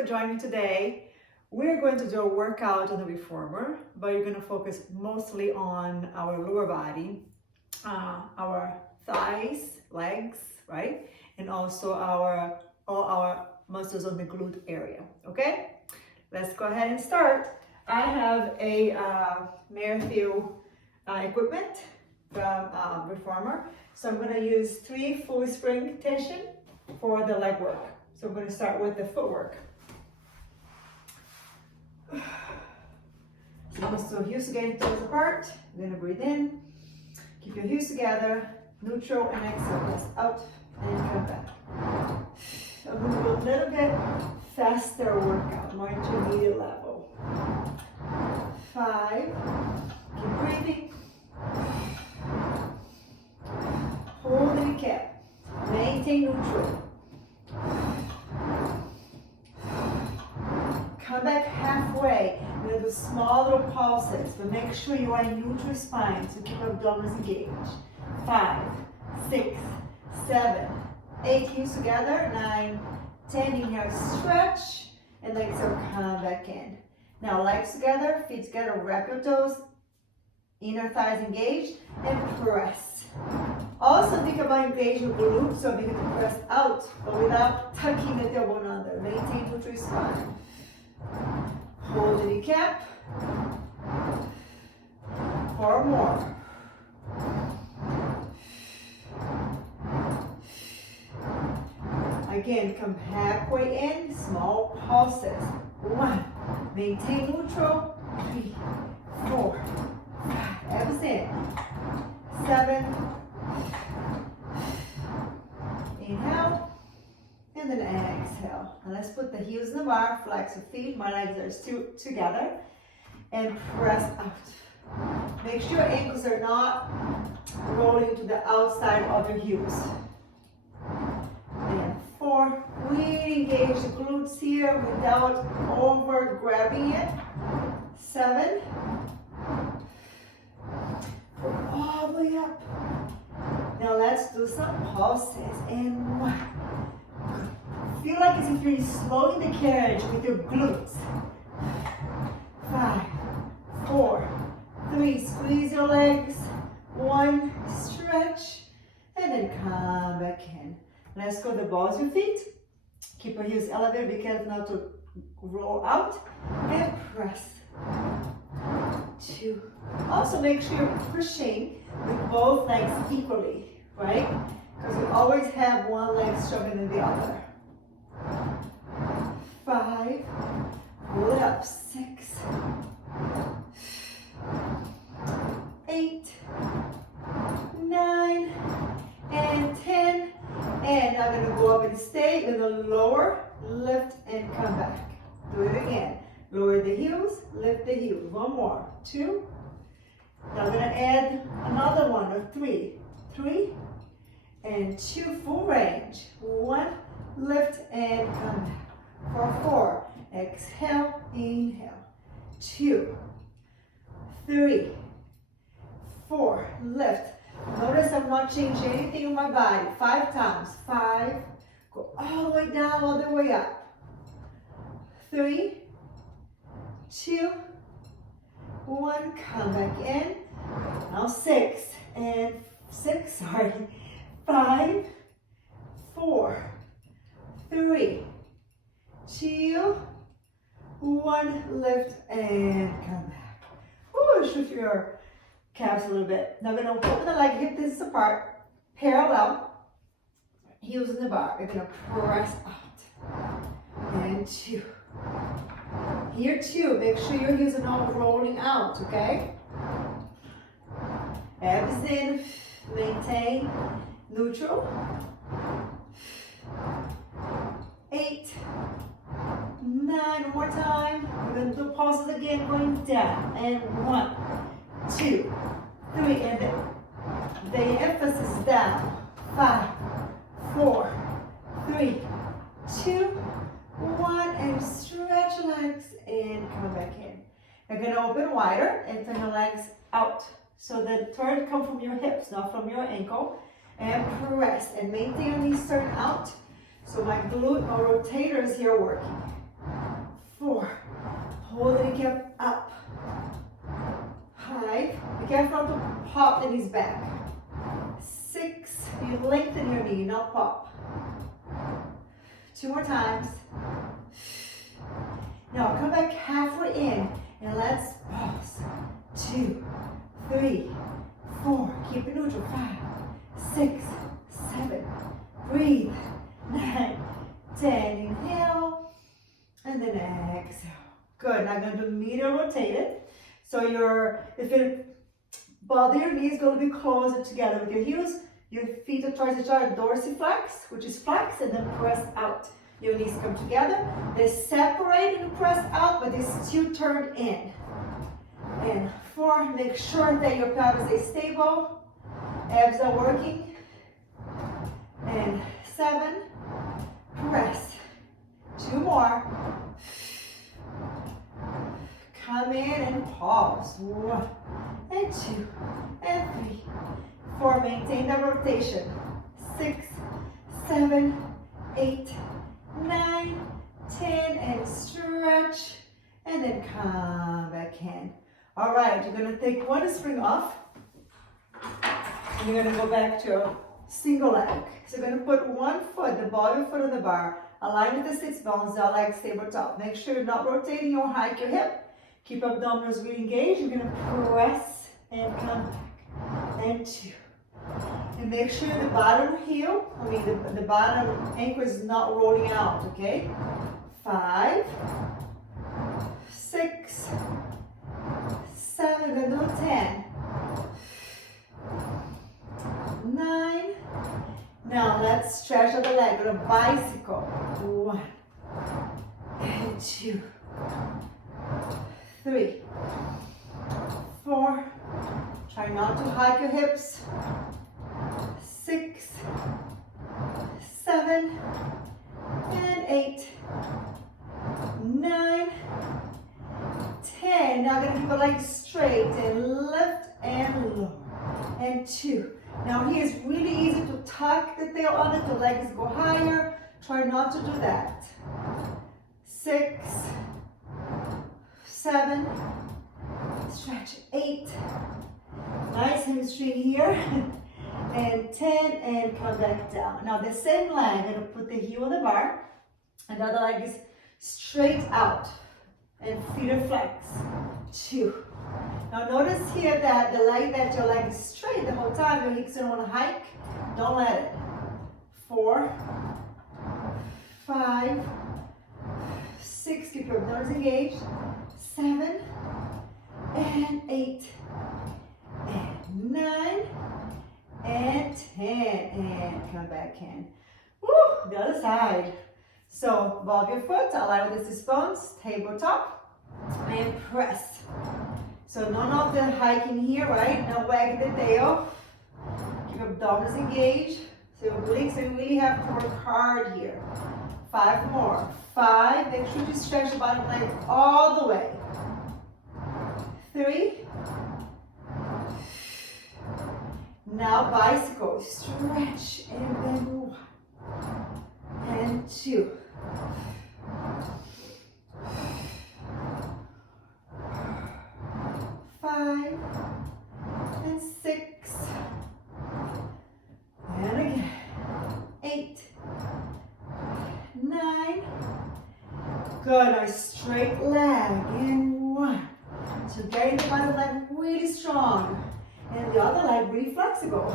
for joining me today. We're going to do a workout on the reformer, but you're going to focus mostly on our lower body, our thighs, legs, right? And also all our muscles on the glute area, okay? Let's go ahead and start. I have a Merrifield equipment from Reformer. So I'm going to use 3 full spring tension for the leg work. So I'm going to start with the footwork. So heels getting toes apart. I'm going to breathe in. Keep your heels together. Neutral and exhale. Press out and come back. I'm going to do a little bit faster workout, more intermediate level. 5. Keep breathing. Hold and keep. Maintain neutral. Come back halfway. We're going to do small little pulses, but make sure you are in neutral spine to keep abdominals engaged. 5, 6, 7, 8. Heels together. 9, 10. Inhale, stretch, and exhale, come back in. Now legs together, feet together. Wrap your toes. Inner thighs engaged, and press. Also think about engaging your glutes, so you can press out, but without tucking the elbow under. Maintain neutral spine. Hold the kneecap. 4 more. Again, come halfway in, small pulses. 1. Maintain neutral. 3, 4, 5. Abs in. 7. Inhale. And then exhale. And let's put the heels in the bar, flex your feet. My legs are still together. And press out. Make sure your ankles are not rolling to the outside of your heels. And 4. Really engage the glutes here without over grabbing it. 7. Go all the way up. Now let's do some pulses. And 1. Feel like as if you're slowing the carriage with your glutes. 5, 4, 3. Squeeze your legs. 1. Stretch. And then come back in. Let's go the balls of your feet. Keep your heels elevated. Be careful not to roll out. And press. 2. Also make sure you're pushing with both legs equally, right? Because we always have one leg stronger than the other. 5. Pull it up. 6. 8. 9. And 10. And I'm going to go up and stay. You're going to lower, lift, and come back. Do it again. Lower the heels, lift the heels. 1 more. 2. Now I'm going to add another one of 3. 3 and 2. Full range. 1. Lift and come back. For 4. Exhale, inhale. 2. 3. 4. Lift. Notice I'm not changing anything in my body. 5 times. 5. Go all the way down, all the way up. 3. 2. 1. Come back in. Now 6. And 6. Sorry. 5. 4. 3. 2. 1. Lift and come back. Ooh, shift your calves a little bit. Now we're going to open the leg, hip distance apart, parallel, heels in the bar. We're going to press out. And 2. Here 2. Make sure your heels are not rolling out, okay? Abs in. Maintain. Neutral. 8. 9. One more time. We're going to do pulses again, going down. And 1, 2, 3. And the emphasis is down. 5, 4, 3, 2, 1. And stretch your legs and come back in. You're going to open wider and turn your legs out. So the turn comes from your hips, not from your ankle. And press and maintain your knees turn out. So my glute, my rotators here working. 4. Hold the kneecap up. 5. Be careful not to pop the knees back. 6. You lengthen your knee, not pop. 2 more times. Now come back halfway in and let's pause. 2, 3, 4. Keep it neutral. 5, 6, 7. Breathe. 9, 10. Inhale. And then exhale. Good. Now I'm going to do medial rotated. So if you bother your knees, going to be closer together with your heels. Your feet are towards each other, dorsiflex, which is flex, and then press out. Your knees come together. They separate and press out, but they still turn in. And 4, make sure that your pelvis is stable. Abs are working. And 7, press. 2 more. Come in and pause. 1 and 2 and 3, 4. Maintain the rotation. 6, 7, 8, 9, 10, and stretch. And then come back in. All right, you're going to take one spring off. And you're going to go back to a single leg. So you're going to put one foot, the ball of your foot on the bar. Align with the sits bones, the leg tabletop. Make sure you're not rotating or hike your hip. Keep abdominals really engaged. You're going to press and come back. And 2. And make sure the bottom heel, the bottom ankle is not rolling out, okay? 5, 6, 7, we're going to do 10. 9. Now let's stretch out the leg with a bicycle. 1 and 2. 3, 4. Try not to hike your hips. 6, 7, and 8, 9, 10. Now I'm going to keep the legs straight and lift and lower. And 2. Now here it's really easy to tuck the tail on it. The legs go higher. Try not to do that. 6, 7, stretch. 8. Nice hamstring here. And 10, and come back down. Now the same leg, I'm going to put the heel on the bar, and the other leg is straight out, and feet are flex. 2. Now notice here that the leg that your leg is straight the whole time, your hips don't want to hike, don't let it. 4, 5, 6, keep your abdominals engaged. 7, and 8, and 9, and 10, and come back in. Woo, the other side. So bob your foot, align with the sit bones, tabletop, and press. So none of the hiking here, right? Now wag the tail. Keep your abdominals engaged. So your obliques, so you really have to work hard here. 5 more. 5, make sure you stretch the bottom leg all the way. 3. Now bicycle, stretch, and then 1, and 2. 5, and 6, and again, 8, 9, good, now straight leg, and 1. So getting the bottom leg really strong. And the other leg really flexible.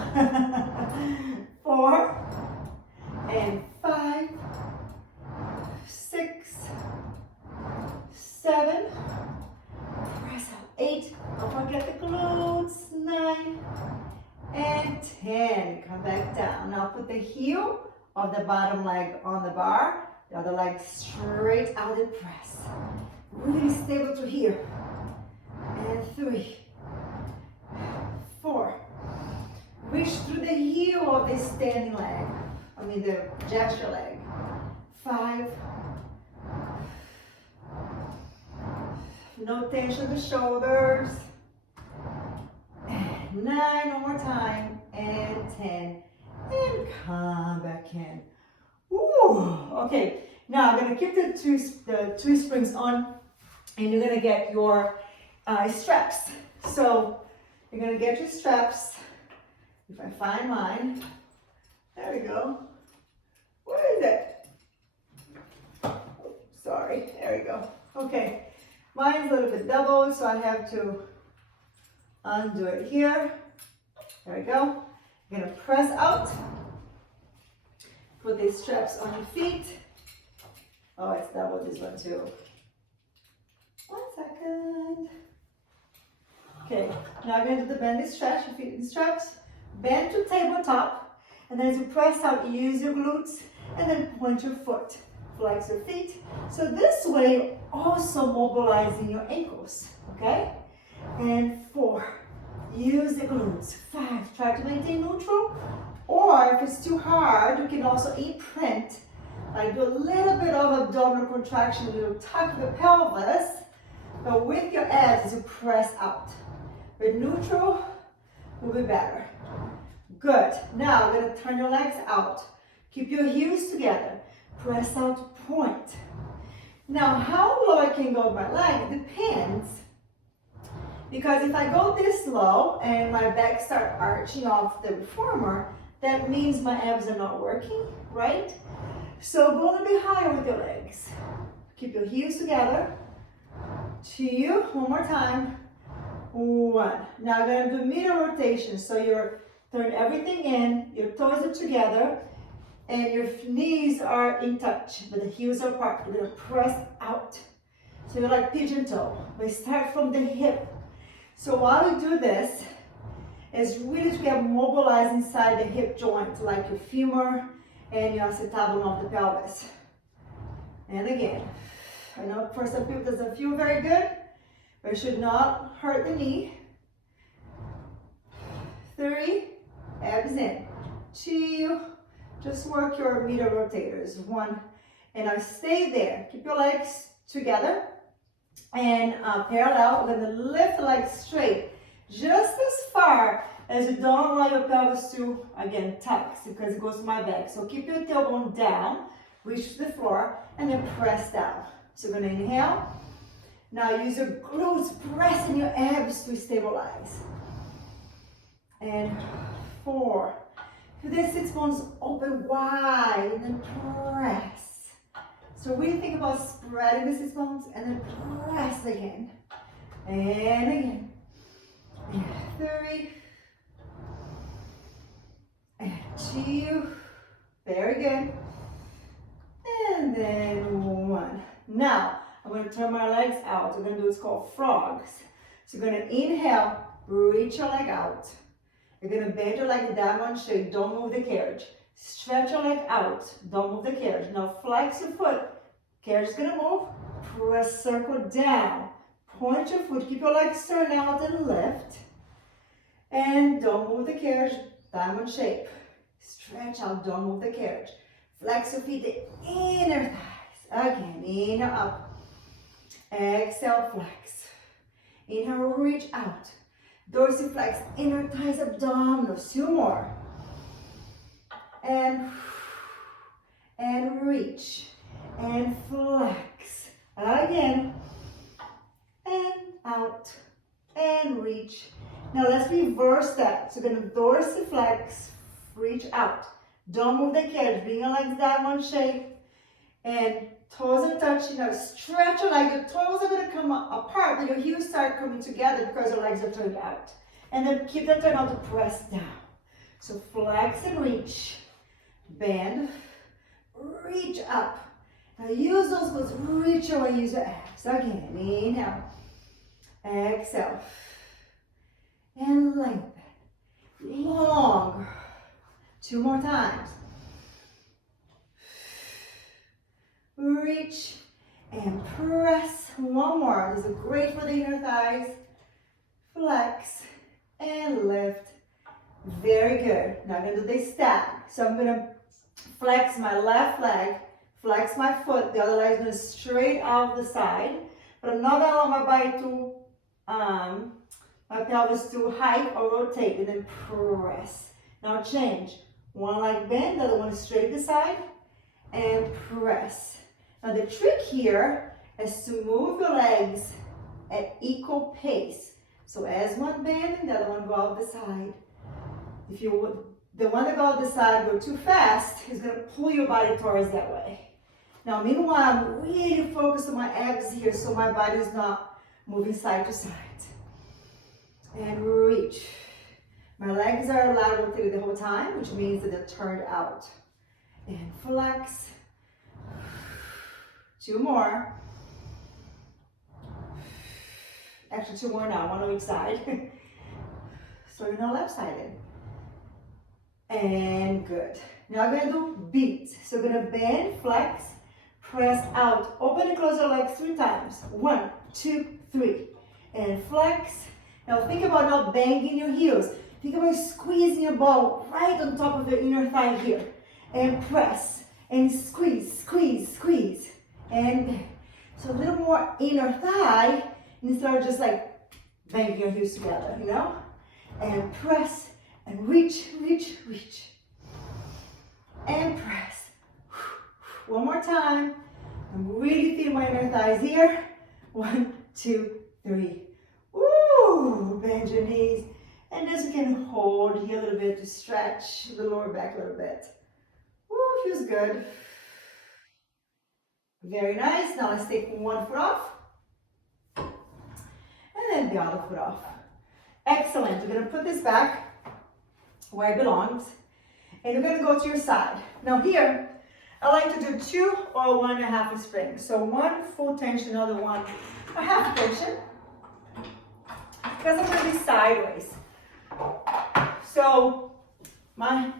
4, and 5, 6, 7, press out. 8, don't forget the glutes. 9, and 10. Come back down. Now put the heel of the bottom leg on the bar, the other leg straight out and press. Really stable to here. And 3, 4. Reach through the heel of the standing leg. The gesture leg. 5. No tension in the shoulders. 9, one more time. And 10. And come back in. Ooh, okay. Now I'm gonna keep the two springs on, and you're gonna get your straps. So you're gonna get your straps. If I find mine, there we go. Where is it? Sorry, there we go. Okay, mine's a little bit doubled, so I have to undo it here. There we go. You're gonna press out. Put these straps on your feet. Oh, it's doubled this one too. 1 second. Okay, now I'm going to do the bendy stretch, your feet in straps. Bend to tabletop, and then as you press out, you use your glutes, and then point your foot. Flex your feet. So this way, also mobilizing your ankles, okay? And 4, use the glutes. 5, try to maintain neutral. Or if it's too hard, you can also imprint, like do a little bit of abdominal contraction, a little tuck the pelvis, but with your abs as you press out. With neutral, will be better. Good. Now, we're gonna turn your legs out. Keep your heels together. Press out, point. Now, how low I can go with my leg depends. Because if I go this low and my back start arching off the reformer, that means my abs are not working, right? So go a little bit higher with your legs. Keep your heels together. 2, one more time. 1. Now I'm going to do middle rotation. So you're turn everything in, your toes are together, and your knees are in touch, but the heels are apart. You're going to press out. So you're like pigeon toe. We start from the hip. So while we do this, it's really to get mobilized inside the hip joint, like your femur and your acetabulum of the pelvis. And again, I know for some people it doesn't feel very good, but it should not hurt the knee. 3, abs in. 2, just work your middle rotators. 1, and now stay there. Keep your legs together and parallel. We're going to lift the legs straight, just as far as you don't allow your pelvis to, again, tuck, because it goes to my back. So keep your tailbone down, reach to the floor, and then press down. So we're going to inhale. Now use your glutes, pressing your abs to stabilize. And 4. Feel the sits bones open wide, and then press. So really think about spreading the sits bones, and then press again. And again. And 3. And 2. Very good. And then 1. Now, I'm going to turn my legs out. We're going to do what's called frogs. So you're going to inhale, reach your leg out. You're going to bend your leg in diamond shape. Don't move the carriage. Stretch your leg out. Don't move the carriage. Now flex your foot. Carriage is going to move. Press circle down. Point your foot. Keep your legs turned out and lift. And don't move the carriage. Diamond shape. Stretch out. Don't move the carriage. Flex your feet. The inner thighs. Again. Inhale up. Exhale, flex. Inhale, reach out. Dorsiflex, inner thighs, abdominals. 2 more. And reach. And flex. Again. And out. And reach. Now let's reverse that. So we're going to dorsiflex, reach out. Don't move the carriage. Bring your legs diamond shape. And toes are touching. Now stretch your leg. Your toes are going to come apart, but your heels start coming together because your legs are turned out. And then keep the turn out to press down. So flex and reach. Bend. Reach up. Now use those glutes. Reach away. Use your abs. Again. Inhale. Exhale. And lengthen. Long. 2 more times. Reach and press. 1 more. This is great for the inner thighs. Flex and lift. Very good. Now I'm going to do the stack. So I'm going to flex my left leg, flex my foot. The other leg is going to straight out the side. But I'm not going to allow my body to, my pelvis to hike or rotate. And then press. Now change. One leg bend, the other one straight to the side. And press. Now the trick here is to move your legs at equal pace. So as one bend and the other one go out the side. If you would, the one that go out the side go too fast, is gonna pull your body towards that way. Now meanwhile, I'm really focused on my abs here so my body is not moving side to side. And reach. My legs are laterally the whole time, which means that they're turned out. And flex. 2 more. Actually 2 more now, 1 on each side. So you're not left-sided. And good. Now we're gonna do beats. So we're gonna bend, flex, press out. Open and close your legs 3 times. 1, 2, 3. And flex. Now think about not banging your heels. Think about squeezing your ball right on top of your inner thigh here. And press. And squeeze, squeeze, squeeze. And bang. So a little more inner thigh instead of just like banging your heels together, you know? And press. And reach, reach, reach. And press. 1 more time. I'm really feeling my inner thighs here. 1, 2, 3. Woo! Bend your knees. And as you can hold here a little bit to stretch the lower back a little bit. Woo, feels good. Very nice. Now let's take 1 foot off. And then the other foot off. Excellent. We're going to put this back where it belongs. And you're going to go to your side. Now here, I like to do 2 or 1.5 springs. So 1 full tension, other one a half tension. Because I'm going to be sideways. So my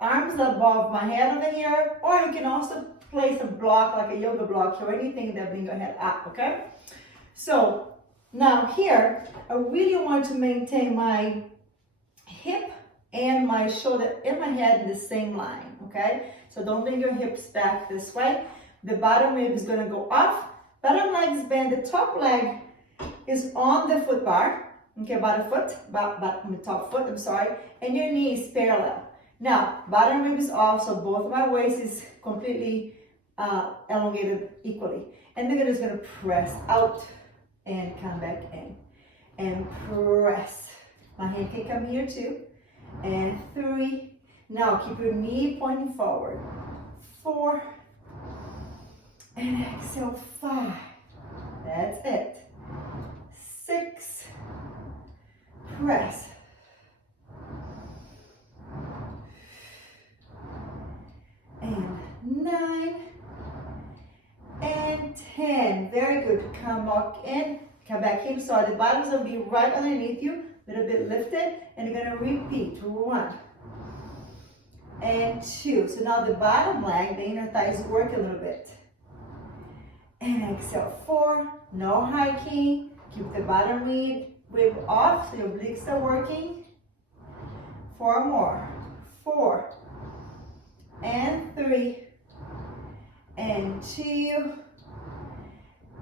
arms above my head over here, or you can also place a block like a yoga block or anything that brings your head up, okay? So now here, I really want to maintain my hip and my shoulder and my head in the same line, okay? So don't bring your hips back this way. The bottom rib is gonna go off. Bottom legs bend, the top leg is on the foot bar, okay, about the top foot, I'm sorry, and your knee is parallel. Now, bottom rib is off, so both of my waist is completely elongated equally. And then I'm just gonna press out and come back in. And press. My hand can come here too. And 3. Now keep your knee pointing forward. 4. And exhale, 5. That's it. 6. Press. And 9. And 10. Very good. Come back in. Come back in. So the bottoms will be right underneath you. A little bit lifted. And you're going to repeat. 1. And 2. So now the bottom leg, the inner thighs work a little bit. And exhale, 4. No hiking. Keep the bottom rib off so your obliques are working. 4 more. 4. And 3. And 2.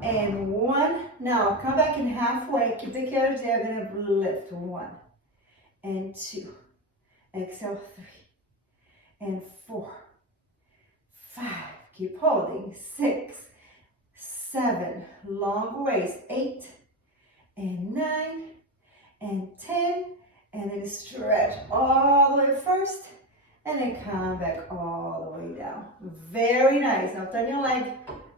And 1. Now come back in halfway. Keep the carriage there. We're going to lift. 1. And 2. Exhale, 3. And 4. 5. Keep holding. 6. 7. Long waist. 8. And 9. And 10. And then stretch all the way first. And then come back all the way down. Very nice. Now turn your leg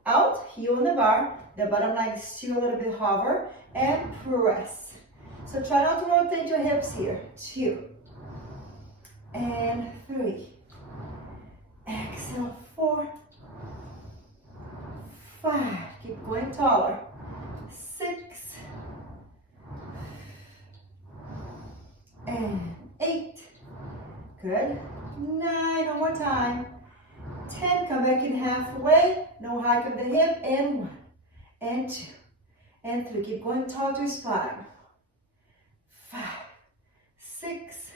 out, heel on the bar. The bottom leg is still a little bit hover. And press. So try not to rotate your hips here. 2. And 3. Exhale, 4. 5. Keep going taller. 6. And 8. Good. 9. One more time. 10. Come back in halfway. No hike of the hip. And 1. And 2. And 3. Keep going tall to your spine. 5. 6.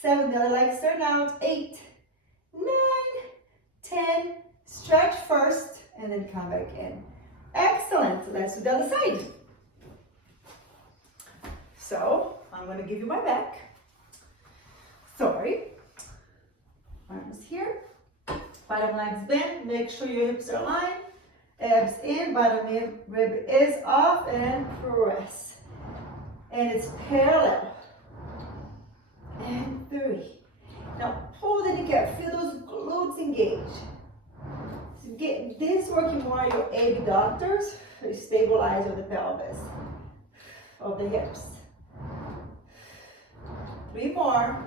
7. The other legs turn out. 8. 9. 10. Stretch first. And then come back in. Excellent. Let's do the other side. So, I'm going to give you my back. Sorry. Arms here. Bottom legs bend, make sure your hips are aligned. Abs in, bottom rib is off, and press. And it's parallel. And 3. Now pull the kneecap, feel those glutes engage. So get this working more on your abductors, to stabilize the pelvis of the hips. 3 more.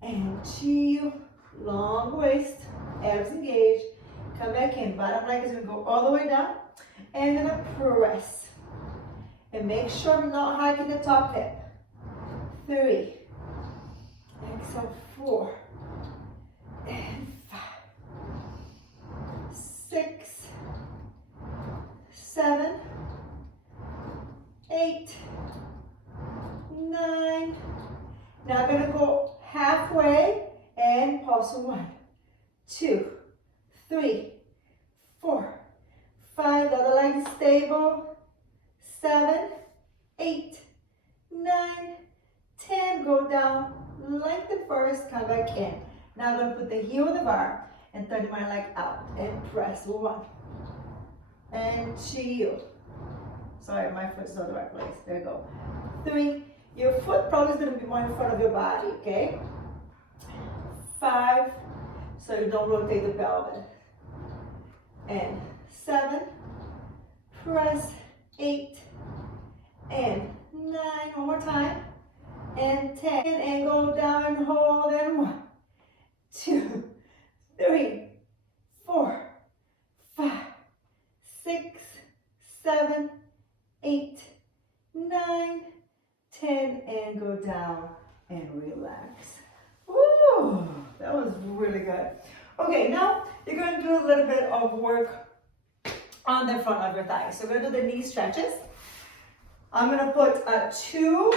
And 2. Long waist, abs engaged. Come back in. Bottom leg is going to go all the way down. And then a press. And make sure I'm not hiking the top hip. 3. Exhale, 4. And 5. 6. 7. 8. 9. Now I'm going to go halfway and pulse. 1, 2, 3, 4, 5. The other leg is stable. 7, 8, 9, 10. Go down. Lengthen first. Come back in. Now I'm going to put the heel on the bar and turn my leg out and press. 1 and 2. Sorry, my foot's not the right place. There you go. 3. Your foot probably is going to be more in front of your body, okay? 5, so you don't rotate the pelvis. And 7, press. 8, and 9, one more time. And 10, and go down and hold, and 1, 2, 3, 4, 5, 6, 7, 8, 9, 10, and go down and relax. Woo! That was really good. Okay, now you're going to do a little bit of work on the front of your thighs. So we're going to do the knee stretches. I'm going to put 2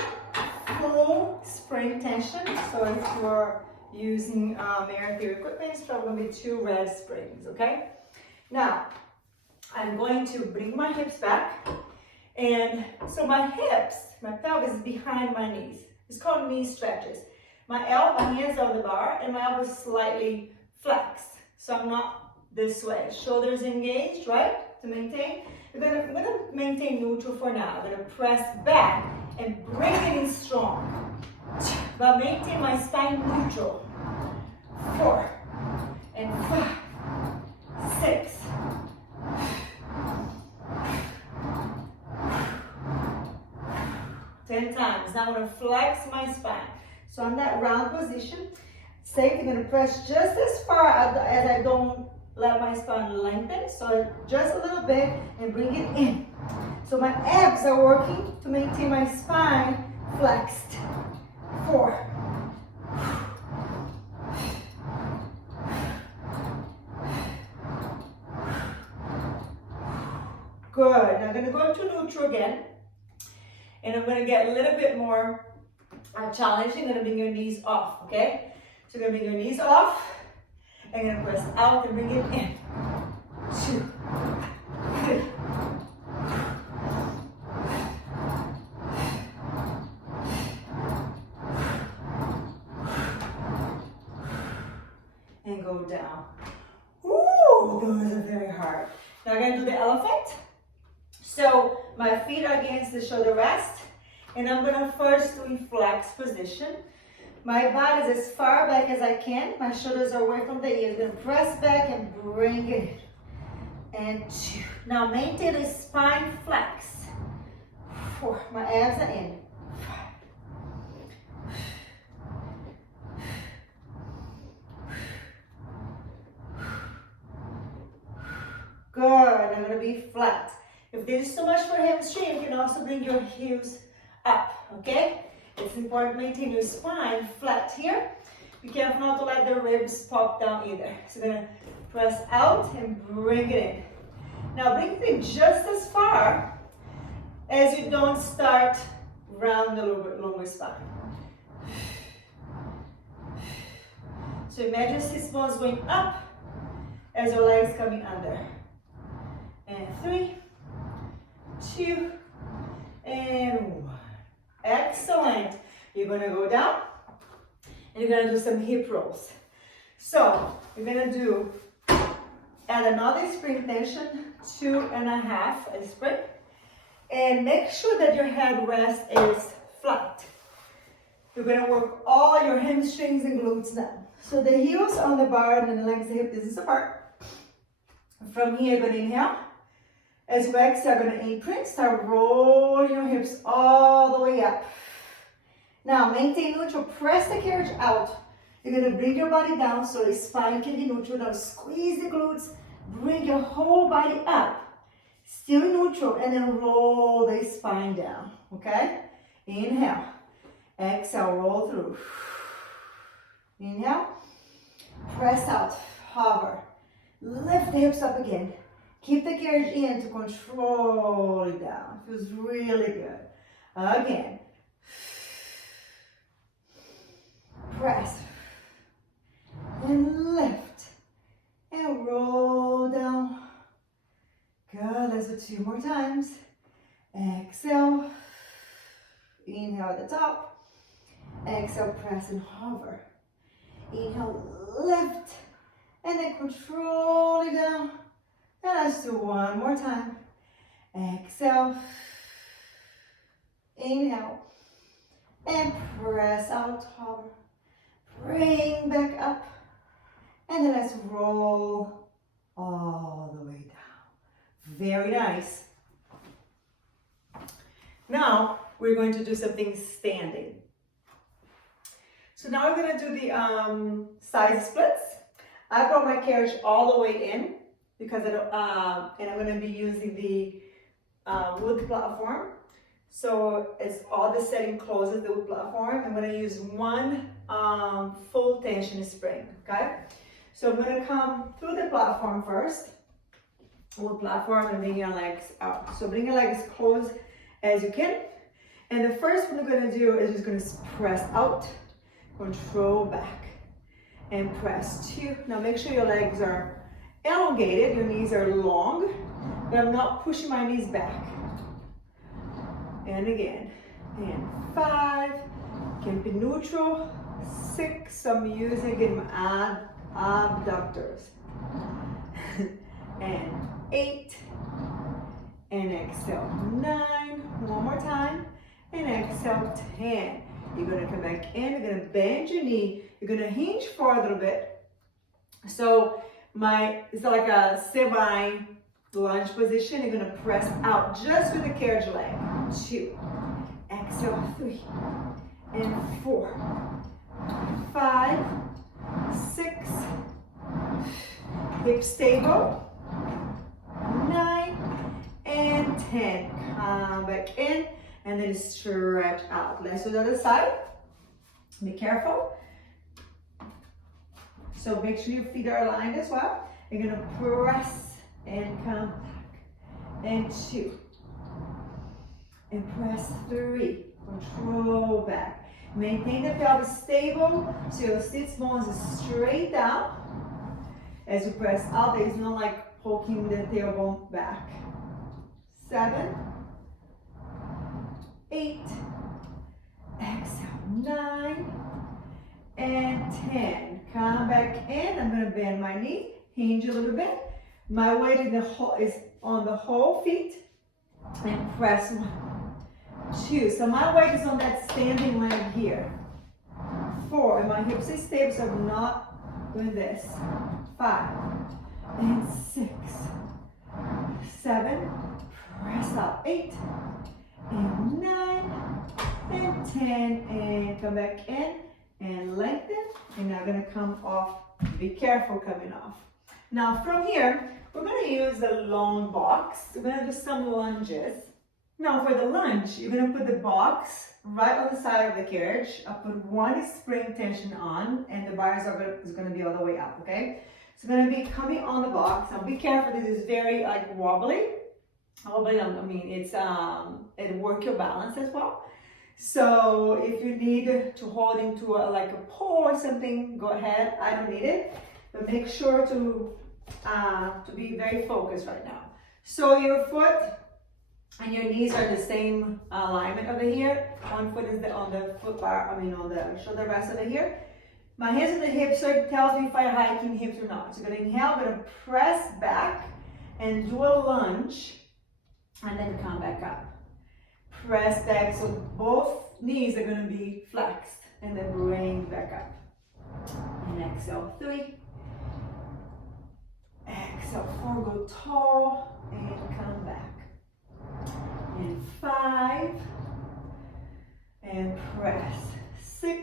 full spring tension. So if you're using Marathon equipment, it's probably going to be 2 red springs, okay? Now, I'm going to bring my hips back. And so my hips, my pelvis is behind my knees. It's called knee stretches. My hands are on the bar and my elbow is slightly flexed. So I'm not this way. Shoulders engaged, right? To maintain. I'm gonna maintain neutral for now. I'm gonna press back and bring it in strong. But maintain my spine neutral. 4 and 5, 6. 10 times. Now I'm going to flex my spine. So on that round position, same, I'm going to press just as far as I don't let my spine lengthen. So just a little bit and bring it in. So my abs are working to maintain my spine flexed. 4. Good. Now I'm going to go into neutral again. And I'm going to get a little bit more challenging. I'm going to bring your knees off, okay? So you're going to bring your knees off. And you're going to press out and bring it in. 2, 3. And go down. Ooh, those are very hard. Now I'm going to do the elephant. So my feet are against the shoulder rest, and I'm going to first do in flex position. My body is as far back as I can. My shoulders are away from the ears. I'm going to press back and bring it in. And 2. Now maintain the spine flex. 4. My abs are in. 5. Good. I'm going to be flat. If this is too much for hamstring, you can also bring your heels up, okay? It's important to maintain your spine flat here. Be careful not to let the ribs pop down either. So we're gonna press out and bring it in. Now bring it in just as far as you don't start round the lower spine. So imagine sits bones going up as your legs coming under. And 3, 2, and 1. Excellent. You're going to go down and you're going to do some hip rolls. So we're gonna add another spring tension, 2.5 a spring, and make sure that your head rest is flat. You're gonna work all your hamstrings and glutes now. So the heels on the bar and then the legs, the hip distance apart. From here, you're gonna inhale. As you exhale, you're gonna imprint, start rolling your hips all the way up. Now, maintain neutral, press the carriage out. You're gonna bring your body down so the spine can be neutral. Now squeeze the glutes, bring your whole body up. Still neutral, and then roll the spine down, okay? Inhale, exhale, roll through. Inhale, press out, hover. Lift the hips up again. Keep the carriage in to control it down. Feels really good. Again. Press. And lift. And roll down. Good. Let's do 2 more times. Exhale. Inhale at the top. Exhale, press and hover. Inhale, lift. And then control it down. And let's do 1 more time. Exhale. Inhale. And press out, hover. Bring back up. And then let's roll all the way down. Very nice. Now, we're going to do something standing. So now we're going to do the side splits. I brought my carriage all the way in because and I'm going to be using the wood platform. So it's all the setting closes the wood platform. I'm going to use 1 full tension spring, okay? So I'm going to come through the platform first, wood platform, and bring your legs out. So bring your legs close as you can. And the first one we're going to do is just going to press out, control back, and press 2. Now make sure your legs are elongated, your knees are long, but I'm not pushing my knees back. And again, and 5, can be neutral, 6, I'm using again my abductors, and 8, and exhale, 9, 1 more time, and exhale, 10. You're gonna come back in, you're gonna bend your knee, you're gonna hinge forward a little bit. So it's like a semi-lunge position. You're gonna press out just with the carriage leg. 2, exhale, 3, and 4, 5, 6, hip stable, 9, and 10. Come back in, and then stretch out. Let's do the other side. Be careful. So make sure your feet are aligned as well. You're gonna press and come back. And 2. And press 3. Control back. Maintain the pelvis stable so your sits bones are straight down. As you press out, there is no like poking the tailbone back. 7, 8, exhale, 9, and 10. Come back in. I'm going to bend my knee, hinge a little bit. My weight is on the whole feet, and press 1, 2. So my weight is on that standing leg here. 4, and my hips are stable, so I'm not doing this. 5, and 6, 7, press up, 8, and 9, and 10, and come back in, and lengthen, and now gonna come off. Be careful coming off. Now from here, we're gonna use the long box. We're gonna do some lunges. Now for the lunge, you're gonna put the box right on the side of the carriage. I'll put 1 spring tension on, and the bar is gonna be all the way up, okay? So I'm gonna be coming on the box. Now be careful, this is very like wobbly. Wobbly, I mean, it work your balance as well. So if you need to hold into like a pole or something, go ahead. I don't need it, but make sure to be very focused right now. So your foot and your knees are the same alignment over here. 1 foot is on the foot bar, on the shoulder rest over here. My hands on the hips, so it tells me if I'm hiking hips or not. So I'm gonna inhale, I'm gonna press back and do a lunge, and then come back up. Press back, so both knees are gonna be flexed, and then bring back up. And exhale, 3. Exhale, 4, go tall, and come back. And 5, and press. 6,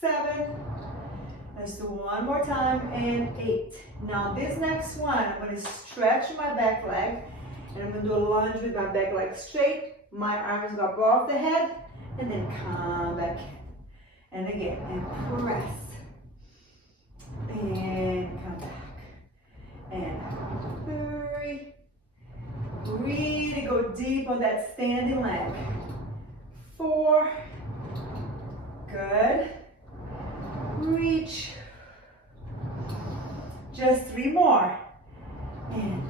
7, let's do one more time, and 8. Now this next one, I'm going to stretch my back leg, and I'm going to do a lunge with my back leg straight, my arms go above the head, and then come back in. And again, and press, and come back, and 3, really go deep on that standing leg, 4, good, reach, just 3 more, and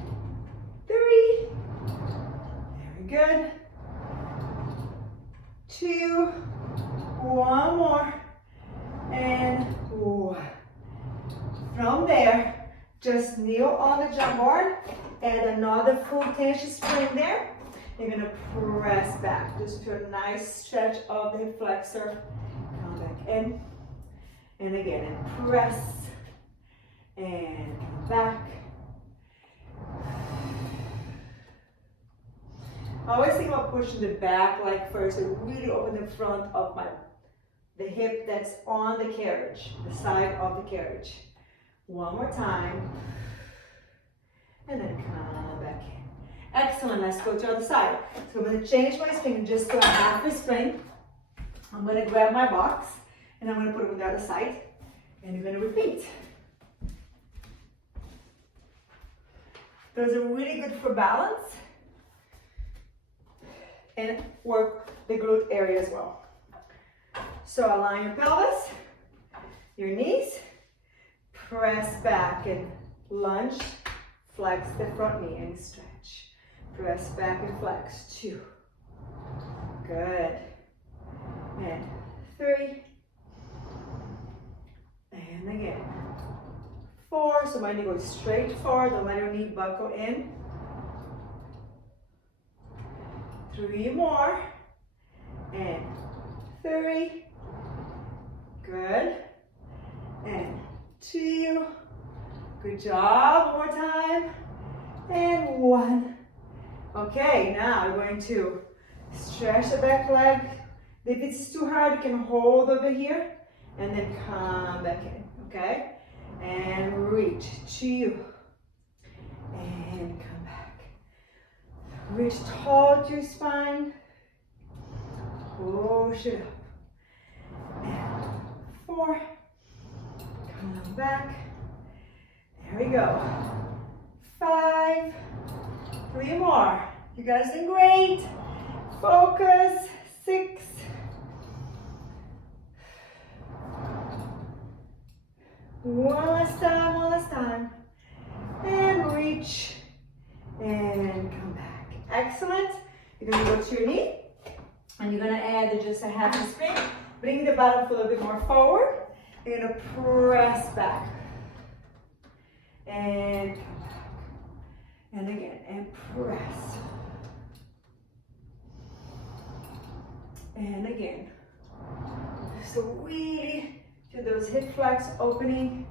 3, very good, 2, 1 more, and 1. From there, just kneel on the jump board, add another full tension spring there. You're gonna press back, just do a nice stretch of the hip flexor. Come back in, and again, and press, and come back. I always think about pushing the back leg first, so really open the front of the hip that's on the carriage, the side of the carriage. One more time, and then come back in. Excellent, let's go to the other side. So I'm gonna change my spring just to a half a spring. I'm gonna grab my box, and I'm gonna put it on the other side, and you're gonna repeat. Those are really good for balance, and work the glute area as well. So align your pelvis, your knees, press back and lunge, flex the front knee and stretch. Press back and flex, 2. Good. And 3. And again. 4, so my knee goes straight forward, don't let your knee buckle in. 3 more, and 3, good, and 2, good job, one more time, and 1. Okay, now we're going to stretch the back leg. If it's too hard, you can hold over here, and then come back in, okay? And reach, 2, and come back. Reach tall to your spine, push it up, and 4, come back, there we go, 5, 3 more, you guys did great, focus, 6, 1 last time, and reach, and come back. Excellent. You're going to go to your knee, and you're going to add just a half a spring. Bring the bottom foot a little bit more forward. You're going to press back, and come back, and again, and press, and again. So really do those hip flex opening.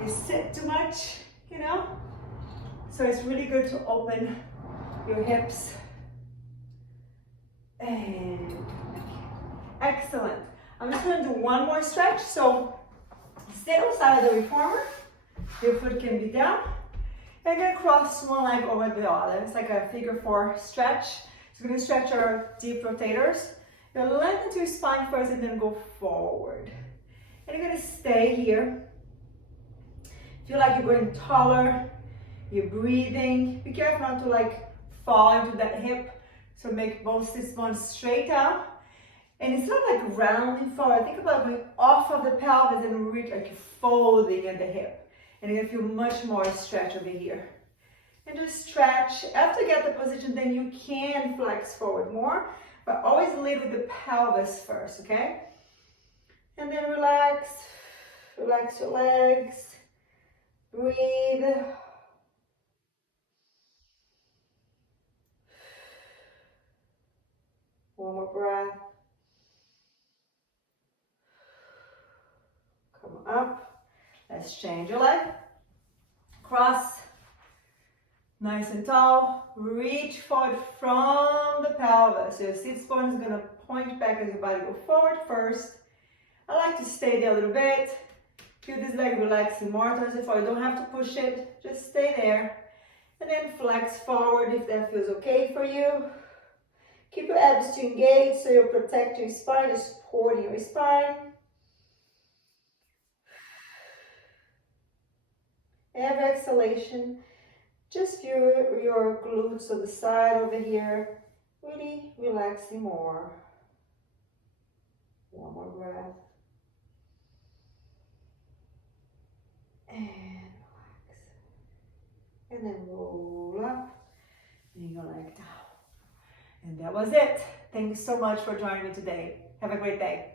You sit too much, you know? So it's really good to open your hips. And excellent. I'm just going to do one more stretch. So stay on the side of the reformer. Your foot can be down. And you're going to cross one leg over the other. It's like a figure 4 stretch. So we're going to stretch our deep rotators. You're going to lengthen your spine first and then go forward. And you're going to stay here. Feel like you're going taller. You're breathing. Be careful not to fall into that hip. So make both sits bones straight out. And it's not like rounding forward. Think about going off of the pelvis and reach like folding at the hip. And you're gonna feel much more stretch over here. And just stretch. After you get the position, then you can flex forward more. But always lead with the pelvis first, okay? And then relax. Relax your legs. Breathe. One more breath. Come up. Let's change your leg. Cross. Nice and tall. Reach forward from the pelvis. So your sit bone is going to point back as your body go forward first. I like to stay there a little bit. Feel this leg relaxing more towards the floor. You don't have to push it. Just stay there. And then flex forward if that feels okay for you. Keep your abs to engage so you're protecting your spine, you're supporting your spine. Every exhalation, just feel your glutes on the side over here, really relaxing more. One more breath. And relax. And then roll up, and your leg down. And that was it. Thank you so much for joining me today. Have a great day.